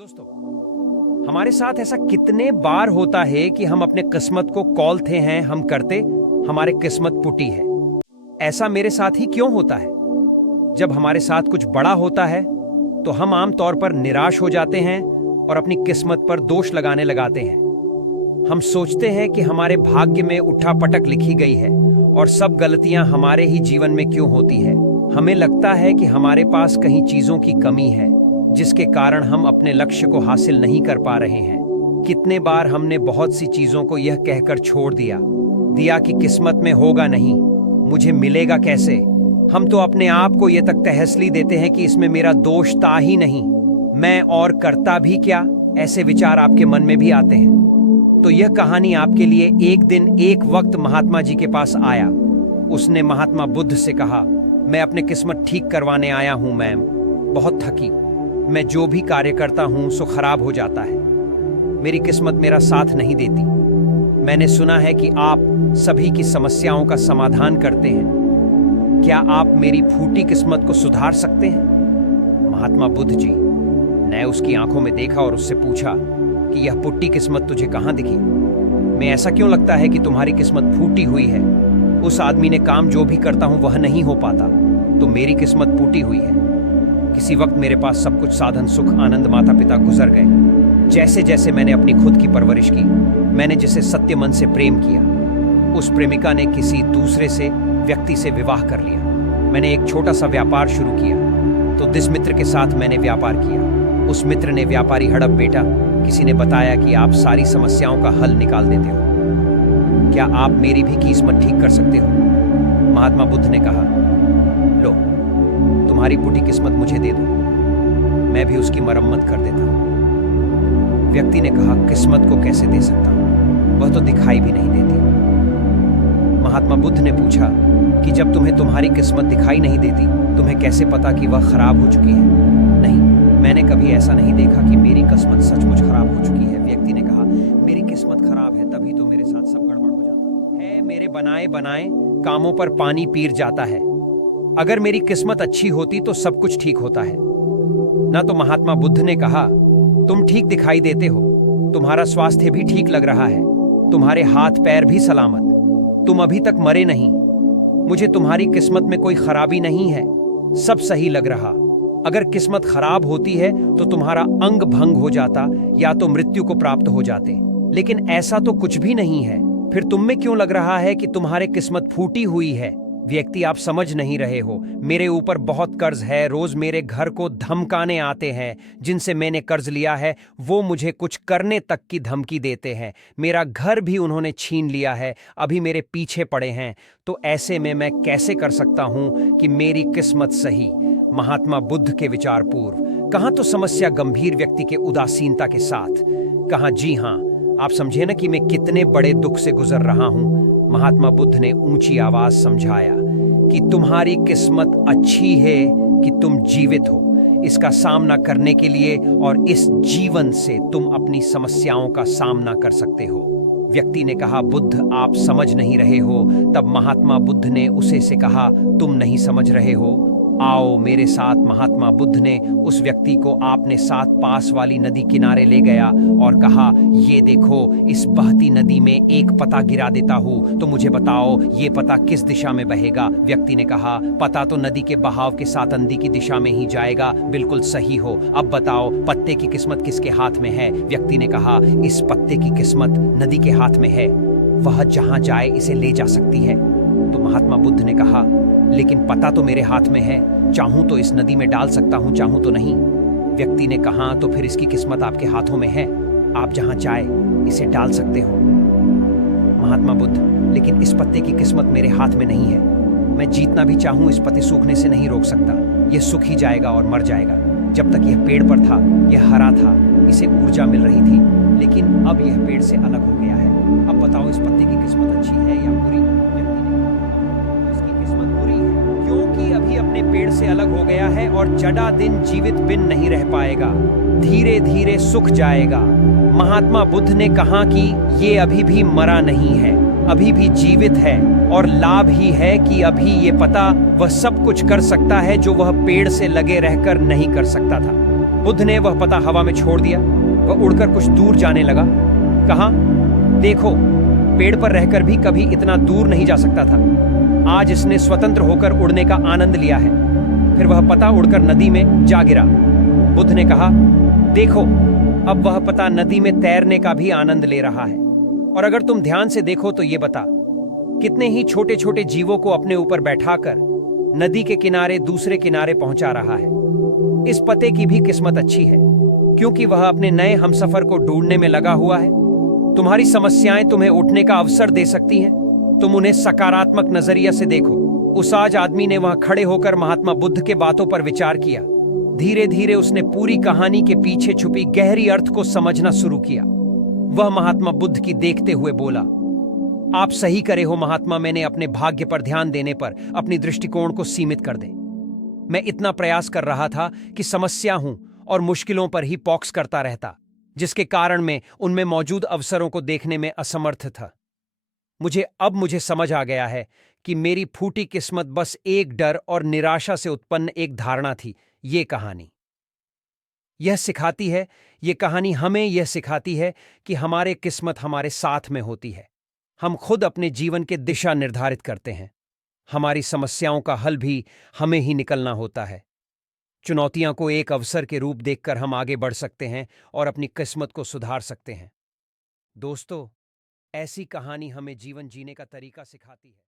दोस्तों, हमारे साथ ऐसा कितने बार होता है कि हम अपने किस्मत को कॉलते हैं, हम करते, हमारे किस्मत पुटी है। ऐसा मेरे साथ ही क्यों होता है? जब हमारे साथ कुछ बड़ा होता है तो हम आमतौर पर निराश हो जाते हैं और अपनी किस्मत पर दोष लगाने लगाते हैं। हम सोचते हैं कि हमारे भाग्य में उठापटक लिखी गई है और सब गलतियां हमारे ही जीवन में क्यों होती है। हमें लगता है कि हमारे पास कहीं चीजों की कमी है जिसके कारण हम अपने लक्ष्य को हासिल नहीं कर पा रहे हैं। कितने बार हमने बहुत सी चीजों को यह कहकर छोड़ दिया कि किस्मत में होगा नहीं, मुझे मिलेगा कैसे। हम तो अपने आप को यह तक तहसली देते हैं कि इसमें मेरा दोष था ही नहीं, मैं और करता भी क्या। ऐसे विचार आपके मन में भी आते हैं। तो यह कहानी आपके लिए एक दिन एक वक्त महात्मा जी के पास आया। उसने महात्मा बुद्ध से कहा, मैं अपने किस्मत ठीक करवाने आया हूं मैम, बहुत थकी, मैं जो भी कार्य करता हूं सो खराब हो जाता है, मेरी किस्मत मेरा साथ नहीं देती। मैंने सुना है कि आप सभी की समस्याओं का समाधान करते हैं, क्या आप मेरी फूटी किस्मत को सुधार सकते हैं? महात्मा बुद्ध जी ने उसकी आंखों में देखा और उससे पूछा कि यह पुट्टी किस्मत तुझे कहां दिखी? मैं ऐसा क्यों लगता है कि तुम्हारी किस्मत फूटी हुई है? उस आदमी ने काम जो भी करता हूं वह नहीं हो पाता, तो मेरी किस्मत फूटी हुई है। किसी वक्त मेरे पास सब कुछ साधन, सुख, आनंद, माता पिता गुजर गए। जैसे जैसे मैंने अपनी खुद की परवरिश की, मैंने जिसे सत्य मन से प्रेम किया, उस प्रेमिका ने किसी दूसरे से व्यक्ति से विवाह कर लिया। मैंने एक छोटा सा व्यापार शुरू किया, तो जिस मित्र के साथ मैंने व्यापार किया, उस मित्र ने व्यापारी हड़प बेटा, किसी ने बताया कि आप सारी समस्याओं का हल निकाल देते हो, क्या आप मेरी भी किस्मत ठीक कर सकते हो? महात्मा बुद्ध ने कहा, लो तुम्हारी पुटी किस्मत मुझे दे दो, मैं भी उसकी मरम्मत कर देता हूं। व्यक्ति ने कहा, किस्मत को कैसे दे सकता हूं, वह तो दिखाई भी नहीं देती। महात्मा बुद्ध ने पूछा कि जब तुम्हें तुम्हारी किस्मत दिखाई नहीं देती, तुम्हें कैसे पता कि वह खराब हो चुकी है? नहीं, मैंने कभी ऐसा नहीं देखा कि मेरी किस्मत सचमुच खराब हो चुकी है। व्यक्ति ने कहा, मेरी किस्मत खराब है तभी तो मेरे साथ सब गड़बड़ हो जाता है, मेरे बनाए बनाए कामों पर पानी पीर जाता है। अगर मेरी किस्मत अच्छी होती तो सब कुछ ठीक होता है ना। तो महात्मा बुद्ध ने कहा, तुम ठीक दिखाई देते हो, तुम्हारा स्वास्थ्य भी ठीक लग रहा है, तुम्हारे हाथ पैर भी सलामत, तुम अभी तक मरे नहीं, मुझे तुम्हारी किस्मत में कोई खराबी नहीं है, सब सही लग रहा। अगर किस्मत खराब होती है तो तुम्हारा अंग भंग हो जाता या तो मृत्यु को प्राप्त हो जाते, लेकिन ऐसा तो कुछ भी नहीं है। फिर तुम में क्यों लग रहा है कि तुम्हारे किस्मत फूटी हुई है? व्यक्ति, आप समझ नहीं रहे हो, मेरे ऊपर बहुत कर्ज है, रोज मेरे घर को धमकाने आते हैं, जिनसे मैंने कर्ज लिया है वो मुझे कुछ करने तक की धमकी देते हैं, मेरा घर भी उन्होंने छीन लिया है, अभी मेरे पीछे पड़े हैं, तो ऐसे में मैं कैसे कर सकता हूं कि मेरी किस्मत सही? महात्मा बुद्ध के विचार पूर्व, कहां तो समस्या गंभीर व्यक्ति के उदासीनता के साथ, कहां जी हां, आप समझे ना कि मैं कितने बड़े दुख से गुजर रहा हूं। महात्मा बुद्ध ने ऊंची आवाज समझाया कि तुम्हारी किस्मत अच्छी है कि तुम जीवित हो, इसका सामना करने के लिए, और इस जीवन से तुम अपनी समस्याओं का सामना कर सकते हो। व्यक्ति ने कहा, बुद्ध आप समझ नहीं रहे हो। तब महात्मा बुद्ध ने उसे से कहा, तुम नहीं समझ रहे हो, आओ मेरे साथ। महात्मा बुद्ध ने उस व्यक्ति को आपने साथ पास वाली नदी किनारे ले गया और कहा, ये देखो, इस बहती नदी में एक पता गिरा देता हूं, तो मुझे बताओ ये पता किस दिशा में बहेगा? व्यक्ति ने कहा, पता तो नदी के बहाव के साथ अंधी की दिशा में ही जाएगा। बिल्कुल सही हो, अब बताओ पत्ते की किस्मत किसके हाथ में है? व्यक्ति ने कहा, इस पत्ते की किस्मत नदी के हाथ में है, वह जहां जाए इसे ले जा सकती है। तो महात्मा बुद्ध ने कहा, लेकिन पता तो मेरे हाथ में है, चाहूं तो इस नदी में डाल सकता हूं, चाहूं तो नहीं। व्यक्ति ने कहा, तो फिर इसकी किस्मत आपके हाथों में है, आप जहां चाहे इसे डाल सकते हो। महात्मा बुद्ध, लेकिन इस पत्ते की किस्मत मेरे हाथ में नहीं है, मैं जितना भी चाहूं इस पत्ते सूखने से नहीं रोक सकता, यह सूख ही जाएगा और मर जाएगा। जब तक यह पेड़ पर था यह हरा था, इसे ऊर्जा मिल रही थी, लेकिन अब यह पेड़ से अलग हो गया है। अब बताओ इस पत्ते की किस्मत अच्छी है या बुरी? क्योंकि अभी अपने पेड़ से अलग हो गया है और जड़ा दिन जीवित बिन नहीं रह पाएगा, धीरे धीरे सूख जाएगा। महात्मा बुद्ध ने कहा कि ये अभी भी मरा नहीं है, अभी भी जीवित है, और लाभ ही है कि अभी ये पता वह सब कुछ कर सकता है जो वह पेड़ से लगे रहकर नहीं कर सकता था। बुद्ध ने वह पता हवा में छोड़ दिया। वह उड़कर कुछ दूर जाने लगा। कहा, देखो, पेड़ पर रहकर भी कभी इतना दूर नहीं जा सकता था। आज इसने स्वतंत्र होकर उड़ने का आनंद लिया है। फिर वह पता उड़कर नदी में जा गिरा। बुद्ध ने कहा, देखो, अब वह पता नदी में तैरने का भी आनंद ले रहा है। और अगर तुम ध्यान से देखो तो ये बता कितने ही छोटे छोटे जीवों को अपने ऊपर बैठाकर नदी के किनारे दूसरे किनारे पहुंचा रहा है। इस पते की भी किस्मत अच्छी है, क्योंकि वह अपने नए हमसफर को ढूंढने में लगा हुआ है। तुम्हारी समस्याएं तुम्हें उठने का अवसर दे सकती हैं। तुम उन्हें सकारात्मक नजरिया से देखो। उस आज आदमी ने वहां खड़े होकर महात्मा बुद्ध के बातों पर विचार किया। धीरे धीरे उसने पूरी कहानी के पीछे छुपी गहरी अर्थ को समझना शुरू किया। वह महात्मा बुद्ध की देखते हुए बोला, आप सही करे हो महात्मा, मैंने अपने भाग्य पर ध्यान देने पर अपनी दृष्टिकोण को सीमित कर दे। मैं इतना प्रयास कर रहा था कि समस्या हूं और मुश्किलों पर ही पॉक्स करता रहता, जिसके कारण मैं उनमें मौजूद अवसरों को देखने में असमर्थ था। मुझे समझ आ गया है कि मेरी फूटी किस्मत बस एक डर और निराशा से उत्पन्न एक धारणा थी। ये कहानी हमें यह सिखाती है कि हमारे किस्मत हमारे साथ में होती है। हम खुद अपने जीवन के दिशा निर्धारित करते हैं। हमारी समस्याओं का हल भी हमें ही निकलना होता है। चुनौतियों को एक अवसर के रूप देखकर हम आगे बढ़ सकते हैं और अपनी किस्मत को सुधार सकते हैं। दोस्तों, ऐसी कहानी हमें जीवन जीने का तरीका सिखाती है।